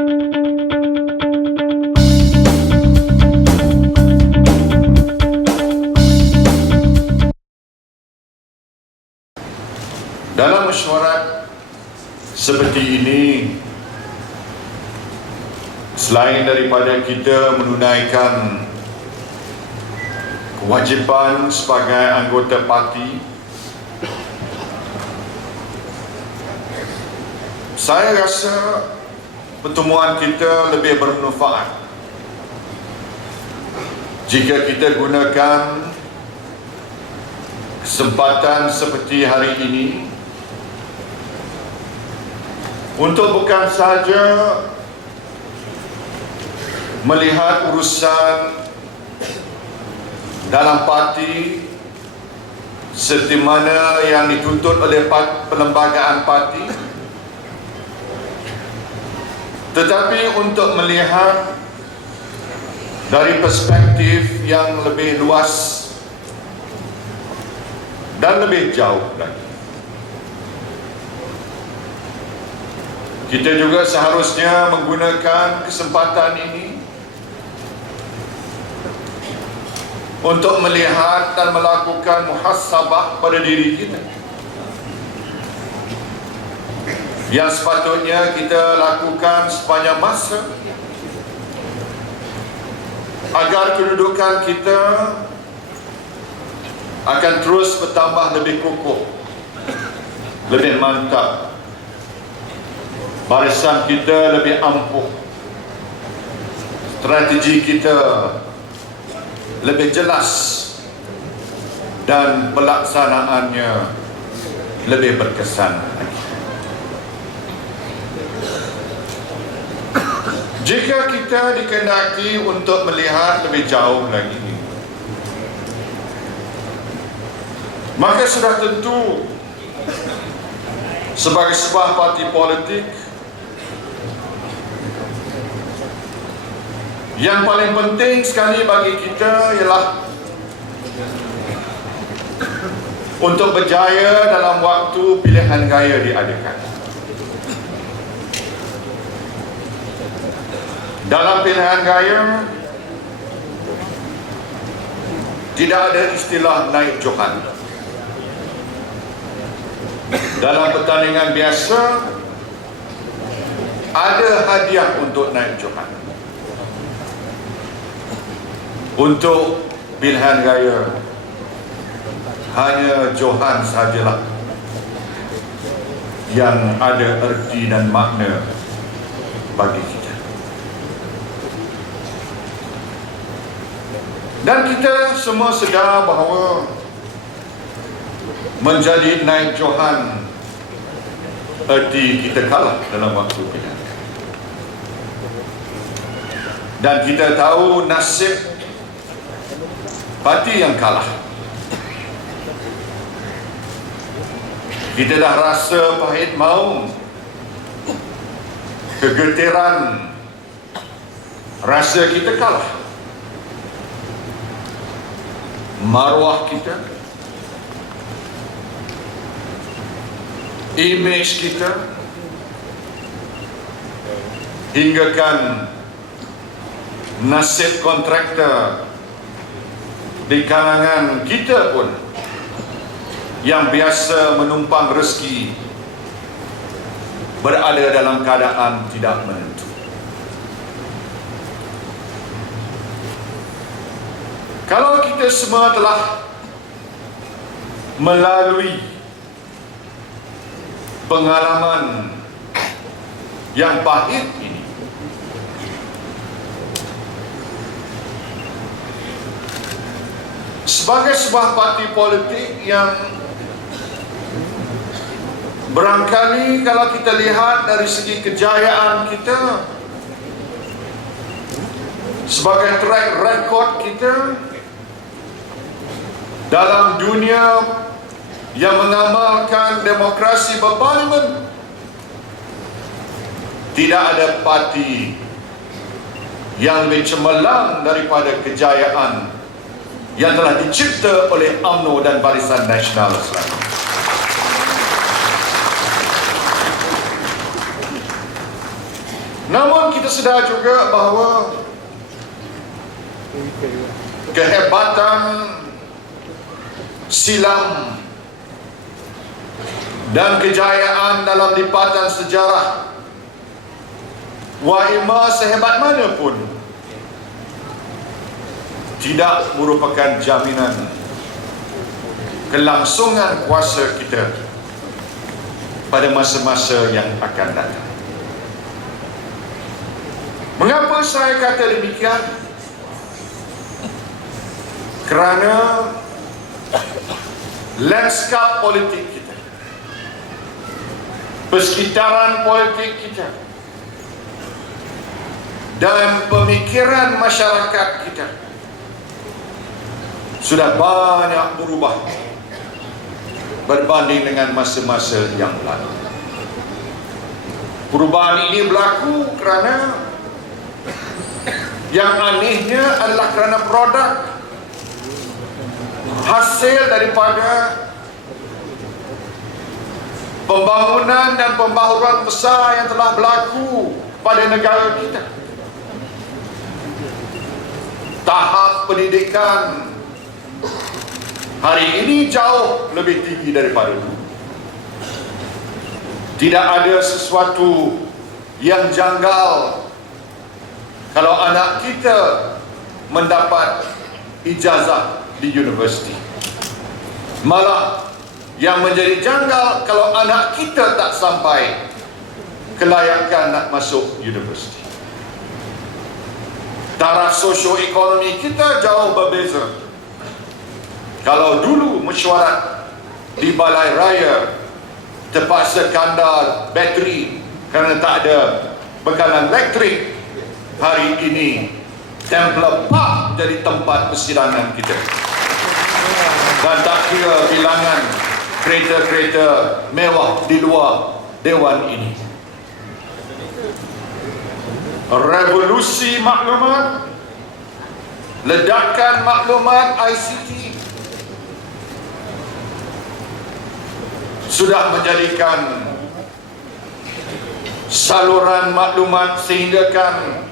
Dalam mesyuarat seperti ini selain daripada kita menunaikan kewajipan sebagai anggota parti saya rasa pertemuan kita lebih bermanfaat. Jika kita gunakan kesempatan seperti hari ini untuk bukan saja melihat urusan dalam parti seperti mana yang dituntut oleh perlembagaan parti tetapi untuk melihat dari perspektif yang lebih luas dan lebih jauh lagi Kita juga seharusnya menggunakan kesempatan ini untuk melihat dan melakukan muhasabah pada diri kita. Yang sepatutnya kita lakukan sepanjang masa agar kedudukan kita akan terus bertambah lebih kukuh, lebih mantap barisan kita lebih ampuh strategi kita lebih jelas dan pelaksanaannya lebih berkesan jika kita dikendaki untuk melihat lebih jauh lagi maka sudah tentu sebagai sebuah parti politik Yang paling penting sekali bagi kita ialah untuk berjaya dalam waktu pilihan raya diadakan. Dalam pilihan raya tidak ada istilah naik johan. Dalam pertandingan biasa ada hadiah untuk naik johan untuk pilihan raya hanya Johan sajalah yang ada erti dan makna bagi kita dan kita semua sedar bahawa menjadi naik Johan erti kita kalah dalam waktu pilihan dan kita tahu nasib parti yang kalah. Kita dah rasa pahit maum, kegetiran, rasa kita kalah. Maruah kita, image kita, hinggakan nasib kontraktor di kalangan kita pun yang biasa menumpang rezeki berada dalam keadaan tidak menentu. Kalau kita semua telah melalui pengalaman yang pahit ini sebagai sebuah parti politik yang berangkali kalau kita lihat dari segi kejayaan kita sebagai track record kita dalam dunia yang mengamalkan demokrasi berparlimen tidak ada parti yang lebih cemerlang daripada kejayaan yang telah dicipta oleh UMNO dan Barisan Nasional Selangor. Namun kita sedar juga bahawa kehebatan silam dan kejayaan dalam lipatan sejarah Waima sehebat mana pun tidak merupakan jaminan kelangsungan kuasa kita pada masa-masa yang akan datang. Mengapa saya kata demikian? Kerana lanskap politik kita, persekitaran politik kita, dan pemikiran masyarakat kita. Sudah banyak berubah. Berbanding dengan masa-masa yang lalu. Perubahan ini berlaku kerana yang anehnya adalah kerana produk hasil daripada pembangunan dan pembaharuan besar yang telah berlaku pada negara kita. Tahap pendidikan hari ini jauh lebih tinggi daripada itu. Tidak ada sesuatu yang janggal kalau anak kita mendapat ijazah di universiti. Malah yang menjadi janggal kalau anak kita tak sampai kelayakan nak masuk universiti. Taraf sosioekonomi kita jauh berbeza. Kalau dulu mesyuarat di balai raya terpaksa kandar bateri kerana tak ada bekalan elektrik hari ini Temple Park jadi tempat persidangan kita. Dan tak kira bilangan kereta-kereta mewah di luar dewan ini. Revolusi maklumat ledakan maklumat ICT sudah menjadikan saluran maklumat sehinggakan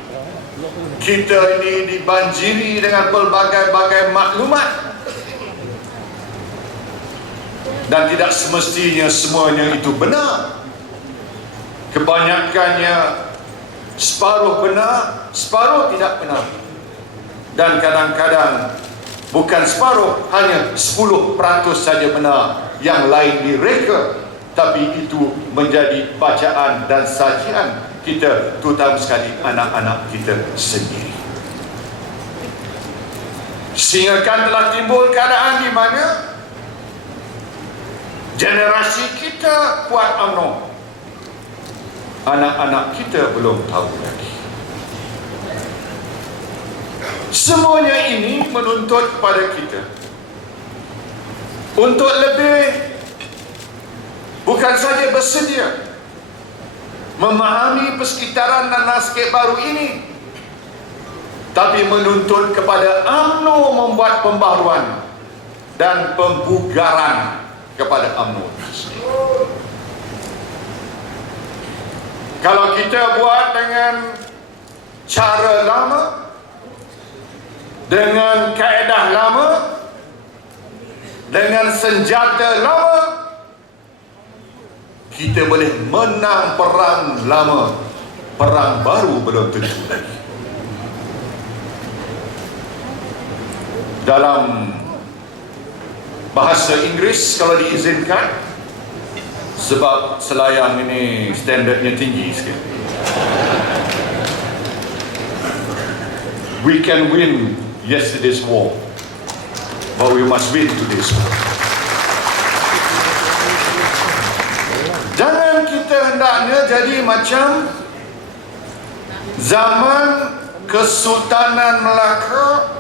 kita ini dibanjiri dengan pelbagai-bagai maklumat. Dan tidak semestinya semuanya itu benar. Kebanyakannya separuh benar separuh tidak benar. Dan kadang-kadang bukan separuh hanya 10% saja benar yang lain direka. Tapi itu menjadi bacaan dan sajian kita terutama sekali anak-anak kita sendiri. Sehingga kan telah timbul keadaan di mana generasi kita kuat UMNO anak-anak kita belum tahu lagi. Semuanya ini menuntut pada kita untuk lebih bukan saja bersedia memahami persekitaran dan landscape baru ini tapi menuntut kepada UMNO membuat pembaharuan dan pembugaran kepada UMNO kalau kita buat dengan cara lama dengan kaedah lama dengan senjata lama kita boleh menang perang lama. Perang baru belum tentu lagi. Dalam bahasa Inggeris kalau diizinkan sebab selayang ini standardnya tinggi sikit. We can win yesterday's war but we must win today's war jadi macam zaman Kesultanan Melaka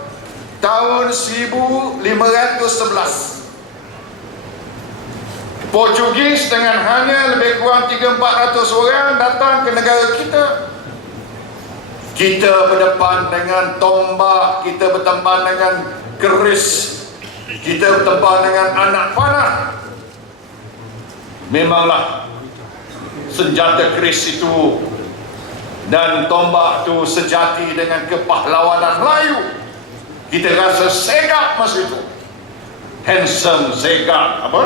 tahun 1511 Portugis dengan hanya lebih kurang 3-400 orang datang ke negara kita. Kita berdepan dengan tombak kita berdepan dengan keris kita berdepan dengan anak panah. Memanglah senjata keris itu dan tombak tu sejati dengan kepahlawanan Melayu kita rasa segak masa itu. Handsome segak apa?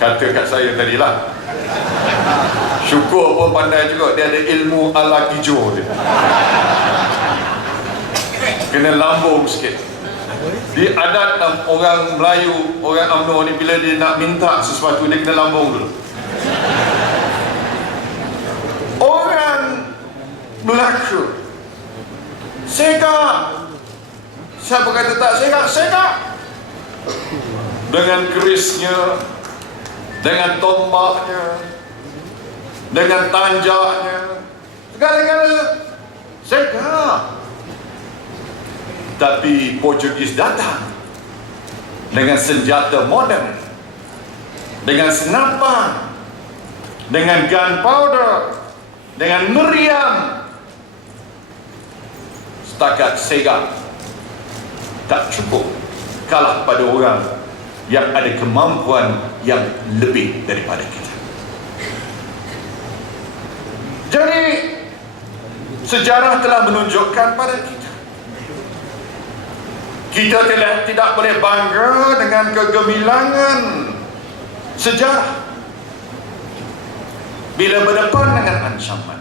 Kata kat saya tadi lah syukur pun pandai juga dia ada ilmu ala hijau dia. Kena lambung sikit. Di adat orang Melayu orang UMNO ni bila dia nak minta sesuatu dia kena lambung dulu orang Melaka segak siapa kata tak segak segak dengan kerisnya dengan tombaknya dengan tanjaknya segala-gala. Segak tapi Portugis datang dengan senjata moden dengan senapan dengan gunpowder dengan meriam. Setakat sega tak cukup kalah pada orang yang ada kemampuan yang lebih daripada kita. Jadi sejarah telah menunjukkan pada kita kita tidak, tidak boleh bangga dengan kegemilangan sejarah bila berdepan dengan ancaman.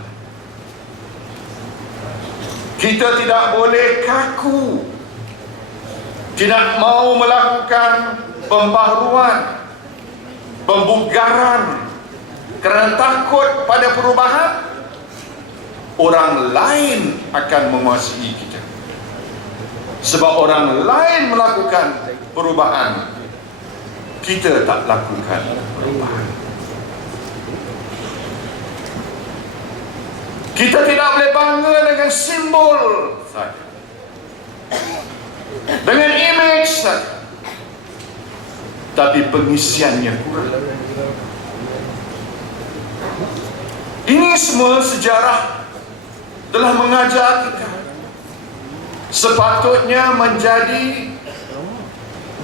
Kita tidak boleh kaku. Tidak mau melakukan pembaharuan pembugaran kerana takut pada perubahan orang lain akan menguasai kita. Sebab orang lain melakukan perubahan kita tak lakukan perubahan Kita tidak boleh bangga dengan simbol saja. Dengan image saja. Tapi pengisiannya kurang. Ini semua sejarah telah mengajar kita. Sepatutnya menjadi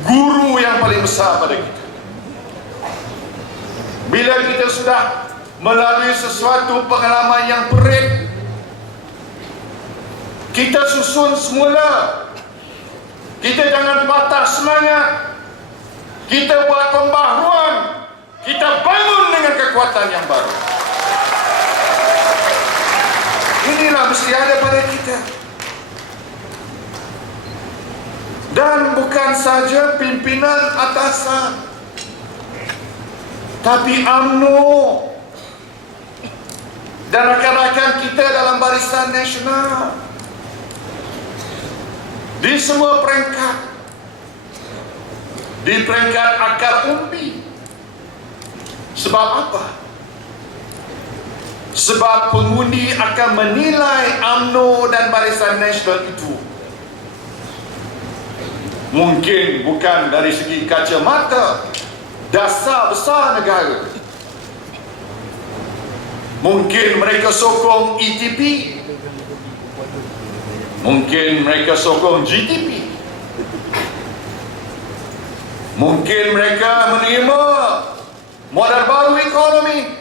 guru yang paling besar pada kita. Bila kita sudah melalui sesuatu pengalaman yang perit. Kita susun semula. Kita jangan patah semangat. Kita buat pembaharuan kita bangun dengan kekuatan yang baru. Inilah mesti ada pada kita. Dan bukan saja pimpinan atasan tapi UMNO dan rakan-rakan kita dalam barisan nasional di semua peringkat di peringkat akar umbi sebab apa? sebab pengundi akan menilai UMNO dan barisan nasional itu mungkin bukan dari segi kacamata dasar besar negara Mungkin mereka sokong ETP Mungkin mereka sokong GTP Mungkin mereka menerima modal baru ekonomi.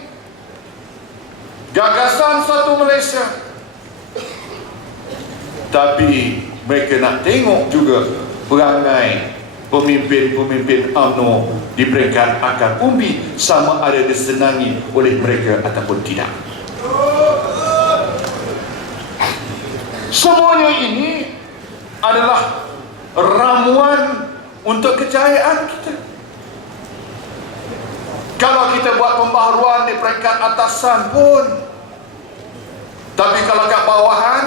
Gagasan satu Malaysia. Tapi mereka nak tengok juga perangai pemimpin-pemimpin UMNO di peringkat akar umbi sama ada disenangi oleh mereka ataupun tidak. Semuanya ini adalah ramuan untuk kejayaan kita. Kalau kita buat pembaharuan di peringkat atasan pun tapi kalau kat bawahan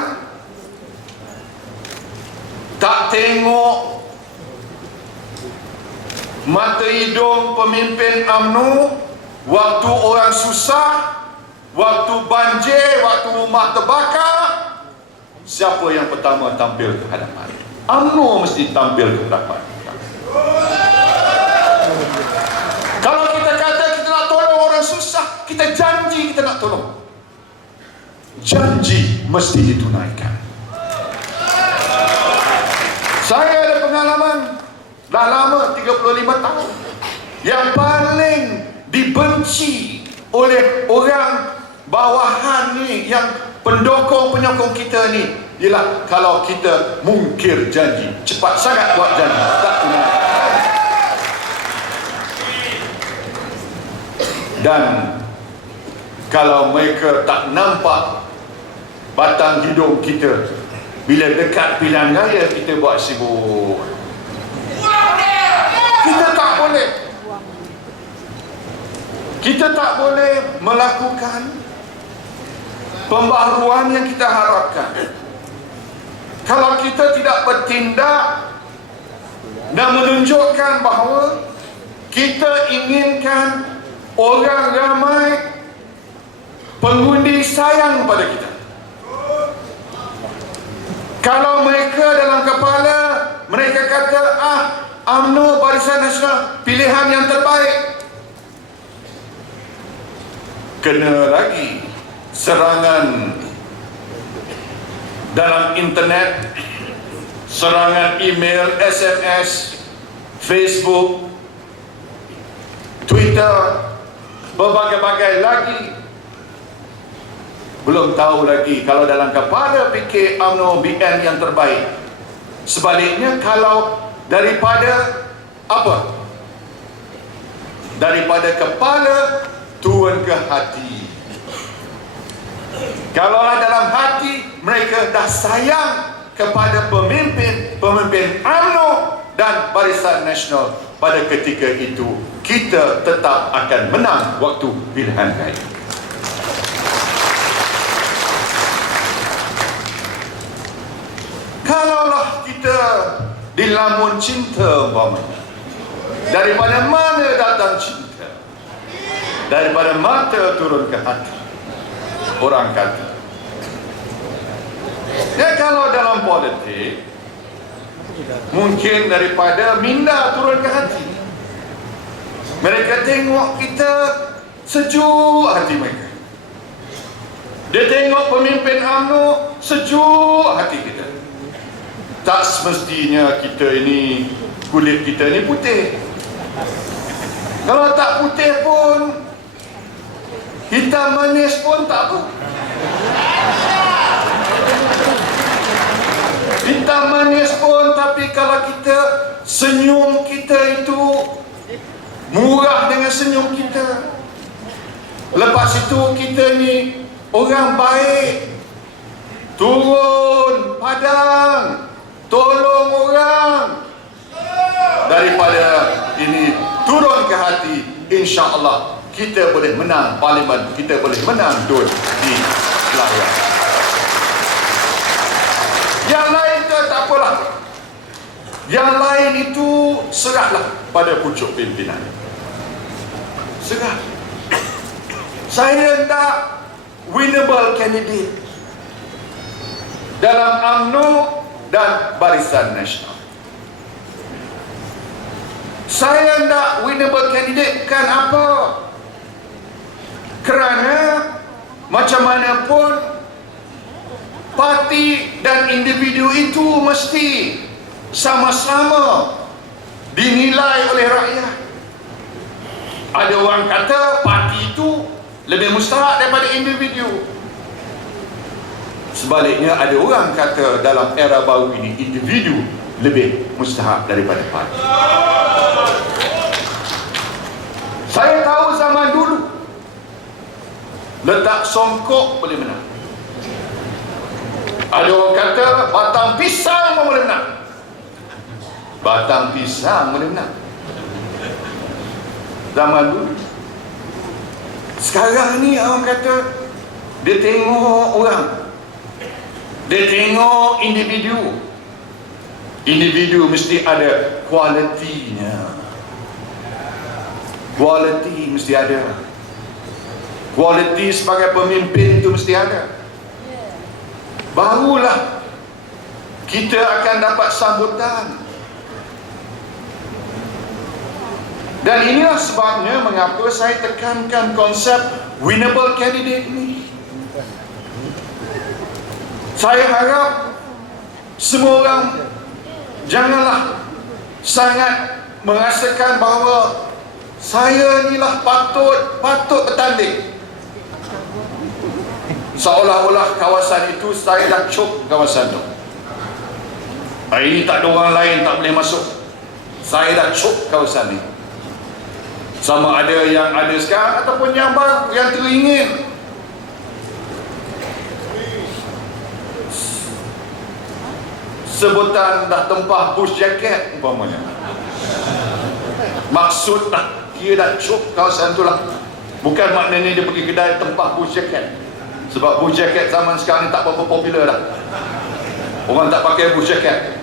tak tengok mata hidung pemimpin UMNO waktu orang susah waktu banjir waktu rumah terbakar siapa yang pertama tampil ke hadapan? UMNO mesti tampil ke hadapan. Kalau kita kata kita nak tolong orang susah kita janji kita nak tolong. Janji mesti ditunaikan. Saya ada pengalaman Dah lama 35 tahun. Yang paling dibenci oleh orang bawahan ni yang pendokong-penyokong kita ni ialah kalau kita mungkir janji. Cepat sangat buat janji. Tak guna dan kalau mereka tak nampak batang hidung kita bila dekat pilihan raya kita buat sibuk kita tak boleh. Kita tak boleh melakukan pembaharuan yang kita harapkan. Kalau kita tidak bertindak dan menunjukkan bahawa kita inginkan orang ramai pengundi sayang pada kita. Kalau mereka dalam kepala mereka kata ah UMNO Barisan Nasional pilihan yang terbaik. Kena lagi serangan dalam internet serangan email SMS Facebook Twitter berbagai-bagai lagi. Belum tahu lagi kalau dalam kepala fikir UMNO BN yang terbaik. Sebaliknya kalau daripada apa daripada kepala turun ke hati Kalaulah dalam hati mereka dah sayang kepada pemimpin pemimpin UMNO dan Barisan Nasional pada ketika itu kita tetap akan menang waktu pilihan raya. Kalaulah kita dilamun cinta umpamanya daripada mana datang cinta? Daripada mata turun ke hati. Orang kata ya kalau dalam politik mungkin daripada minda turun ke hati. Mereka tengok kita sejuk hati mereka. Dia tengok pemimpin UMNO sejuk hati kita tak semestinya kita ini kulit kita ini putih. Kalau tak putih pun hitam manis pun tak apa. Hitam manis pun tapi kalau kita senyum kita itu murah dengan senyum kita. Lepas itu kita ni orang baik turun padang tolong orang. Daripada ini turun ke hati insya Allah kita boleh menang parlimen kita boleh menang dun di layar yang lain tu tak apalah. Yang lain itu serahlah pada pucuk pimpinan. Serah saya tak winnable candidate. Dalam UMNO dan Barisan Nasional. Saya nak winnable candidate kan apa? Kerana macam mana pun parti dan individu itu mesti sama-sama dinilai oleh rakyat. Ada orang kata parti itu lebih mustahak daripada individu. Sebaliknya ada orang kata dalam era baru ini individu lebih mustahak daripada parti. Saya tahu zaman dulu letak songkok boleh menang. Ada orang kata batang pisang pun boleh menang. Batang pisang boleh menang. Zaman dulu. Sekarang ni orang kata dia tengok orang dia tengok individu. Individu mesti ada kualitinya. Kualiti mesti ada. Kualiti sebagai pemimpin itu mesti ada. Barulah kita akan dapat sambutan. Dan inilah sebabnya mengapa saya tekankan konsep winnable candidate ini saya harap semua orang janganlah sangat merasakan bahawa saya inilah patut patut bertanding. seolah-olah kawasan itu saya dah cuk kawasan tu. Hari ini tak ada orang lain tak boleh masuk. Saya dah cuk kawasan ni. Sama ada yang ada sekarang ataupun yang baru yang teringin sebutan dah tempah bush jacket umpamanya. Maksud dah dia dah cuk kawasan tu lah. Bukan maknanya dia pergi kedai tempah bush jacket. Sebab bush jacket zaman sekarang ni tak berapa popular dah. Orang tak pakai bush jacket.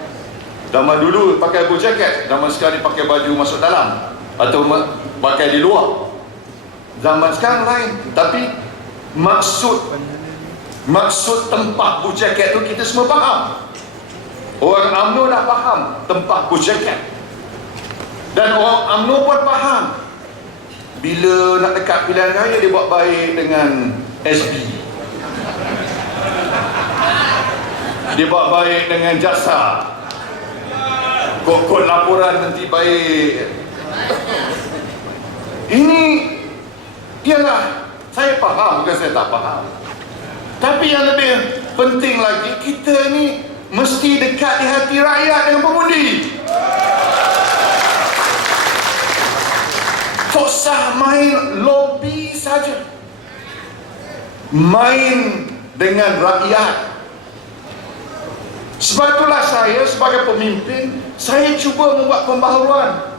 Zaman dulu pakai bush jacket zaman sekarang ni pakai baju masuk dalam atau pakai di luar. Zaman sekarang lain. Tapi maksud maksud tempah bush jacket tu kita semua faham Orang UMNO dah faham tempat jacket. Dan orang UMNO pun faham bila nak dekat pilihan raya dia buat baik dengan SB. Dia buat baik dengan jasa. Kod-kod laporan nanti baik. Ini ialah saya faham bukan saya tak faham. Tapi yang lebih penting lagi kita ni mesti dekat di hati rakyat dengan pengundi. Tak usah main lobby saja. Main dengan rakyat. Sebab itulah saya sebagai pemimpin, saya cuba membuat pembaharuan.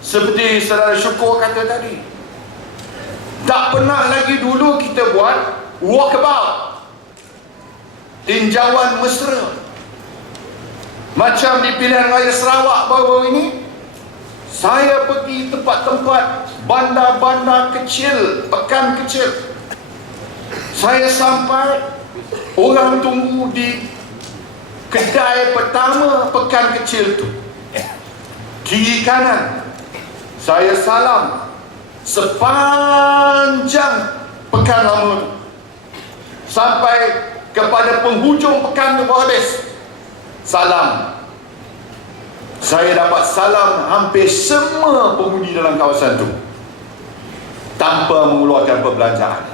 Seperti saudara Syukur kata tadi. Tak pernah lagi dulu kita buat walkabout. Tinjauan mesra. Macam di pilihan raya Sarawak baru ini Saya pergi tempat-tempat Bandar-bandar kecil Pekan kecil. Saya sampai Orang tunggu di Kedai pertama Pekan kecil tu. Kiri kanan Saya salam Sepanjang Pekan lama tu. Sampai kepada penghujung pekan tu habis salam. Saya dapat salam hampir semua penghuni dalam kawasan itu tanpa mengeluarkan perbelanjaan.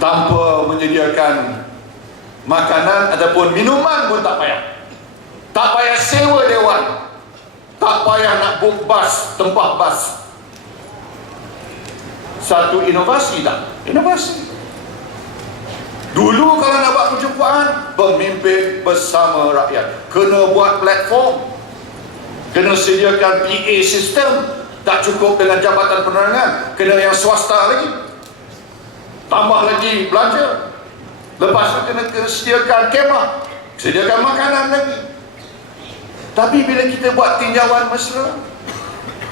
Tanpa menyediakan makanan ataupun minuman pun tak payah. Tak payah sewa dewan. Tak payah nak book bas tempah bas. Satu inovasi tak? inovasi Dulu kalau nak buat perjumpaan Pemimpin bersama rakyat. Kena buat platform. Kena sediakan PA sistem Tak cukup dengan jabatan penerangan. Kena yang swasta lagi. Tambah lagi belanja. Lepas tu kena, sediakan kemah. Sediakan makanan lagi. Tapi bila kita buat tinjauan mesra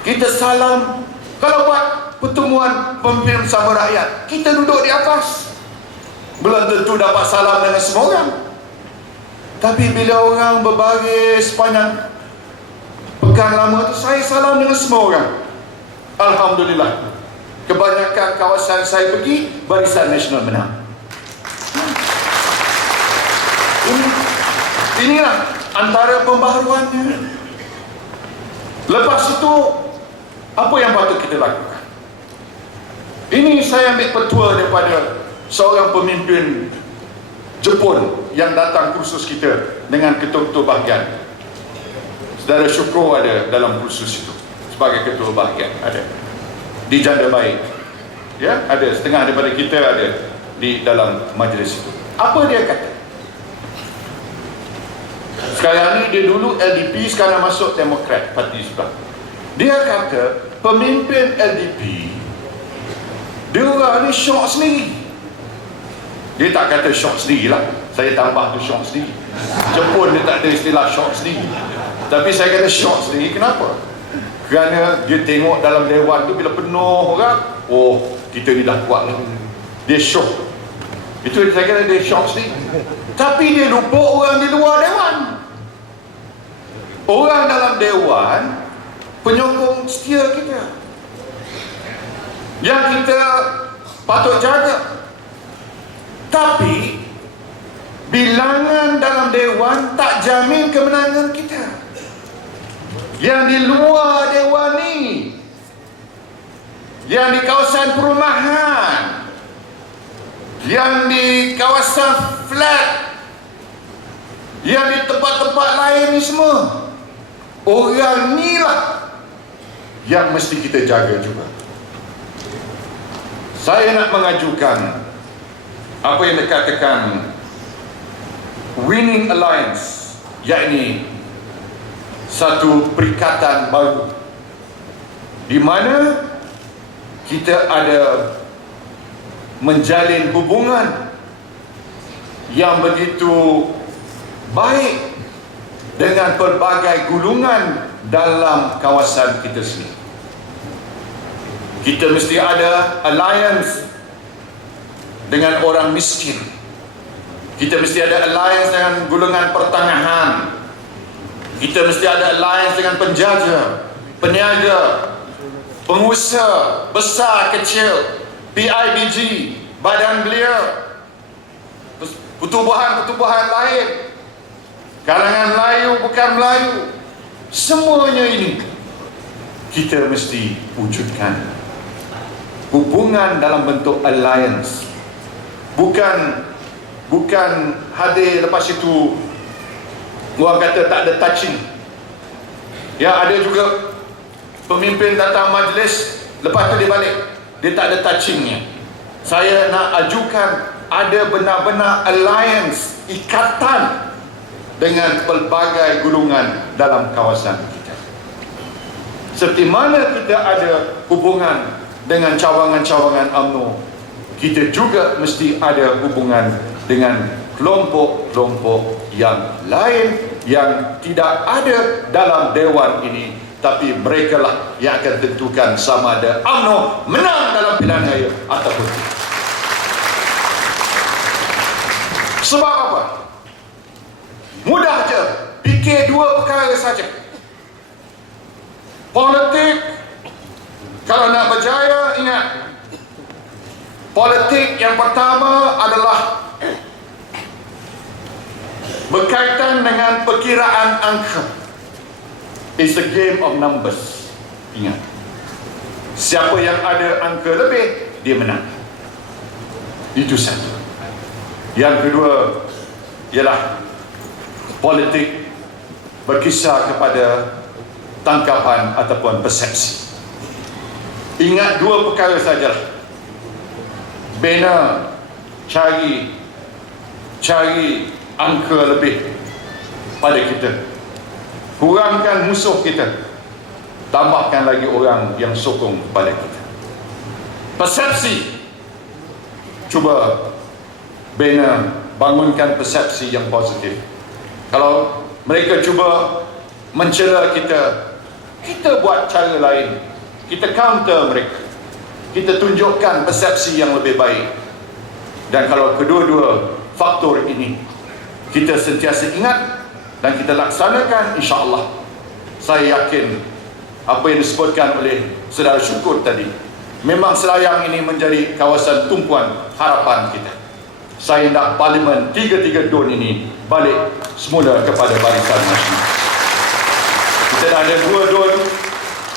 Kita salam. Kalau buat pertemuan pemimpin bersama rakyat Kita duduk di atas belum tentu dapat salam dengan semua orang. Tapi bila orang berbaris sepanjang pekan lama tu saya salam dengan semua orang. Alhamdulillah. Kebanyakan kawasan saya pergi barisan nasional menang. Ini inilah antara pembaharuannya. Lepas itu apa yang patut kita lakukan? Ini saya ambil petua daripada seorang pemimpin Jepun yang datang kursus kita dengan ketua-ketua bahagian. Saudara Syukur ada dalam kursus itu sebagai ketua bahagian ada. Di janda baik ya ada. Setengah daripada kita ada di dalam majlis itu. Apa dia kata? Sekarang ni dia dulu LDP sekarang masuk Demokrat parti sebelah dia kata pemimpin LDP dia orang ni syok sendiri dia tak kata shock sendiri lah. Saya tambah tu shock sendiri. Jepun dia tak ada istilah shock sendiri. Tapi saya kata shock sendiri kenapa? Kerana dia tengok dalam dewan tu bila penuh orang oh kita ni dah kuat lah dia shock. Itu saya kata dia shock sendiri. Tapi dia lupa orang di luar dewan orang dalam dewan penyokong setia kita. Yang kita patut jaga tapi bilangan dalam dewan tak jamin kemenangan kita. Yang di luar dewan ni yang di kawasan perumahan yang di kawasan flat, yang di tempat-tempat lain ni semua. Orang ni lah yang mesti kita jaga juga. Saya nak mengajukan apa yang dikatakan winning alliance yakni satu perikatan baru di mana kita ada menjalin hubungan yang begitu baik dengan pelbagai gulungan dalam kawasan kita sendiri. Kita mesti ada alliance dengan orang miskin. Kita mesti ada alliance dengan golongan pertengahan. Kita mesti ada alliance dengan penjaja, peniaga, pengusaha, besar, kecil, PIBG, badan belia, pertubuhan-pertubuhan lain, kalangan Melayu bukan Melayu, semuanya ini kita mesti wujudkan hubungan dalam bentuk alliance bukan bukan hadir lepas itu orang kata tak ada touching. Ya ada juga pemimpin datang majlis lepas tu dia balik. Dia tak ada touchingnya. Saya nak ajukan ada benar-benar alliance ikatan dengan pelbagai gulungan dalam kawasan kita. Seperti mana kita ada hubungan dengan cawangan-cawangan UMNO kita juga mesti ada hubungan dengan kelompok-kelompok yang lain yang tidak ada dalam dewan ini tapi mereka lah yang akan tentukan sama ada UMNO menang dalam pilihan raya ataupun tidak. Sebab apa? Mudah je. Fikir dua perkara saja. Politik kalau nak berjaya ingat politik yang pertama adalah berkaitan dengan perkiraan angka. It's a game of numbers. Ingat. Siapa yang ada angka lebih, dia menang. Itu satu. Yang kedua ialah politik berkisar kepada tangkapan ataupun persepsi. Ingat dua perkara saja. Bina cari cari angka lebih pada kita. Kurangkan musuh kita. Tambahkan lagi orang yang sokong pada kita. Persepsi. Cuba bina bangunkan persepsi yang positif. Kalau mereka cuba mencela kita, kita buat cara lain. Kita counter mereka. Kita tunjukkan persepsi yang lebih baik. Dan kalau kedua-dua faktor ini kita sentiasa ingat dan kita laksanakan insya-Allah. Saya yakin apa yang disebutkan oleh saudara syukur tadi memang selayang ini menjadi kawasan tumpuan harapan kita. Saya nak parlimen tiga-tiga don ini balik semula kepada barisan nasional. Kita dah ada dua don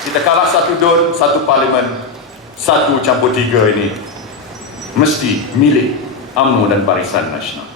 kita kalah satu don satu parlimen satu campur tiga ini mesti milik UMNO dan barisan nasional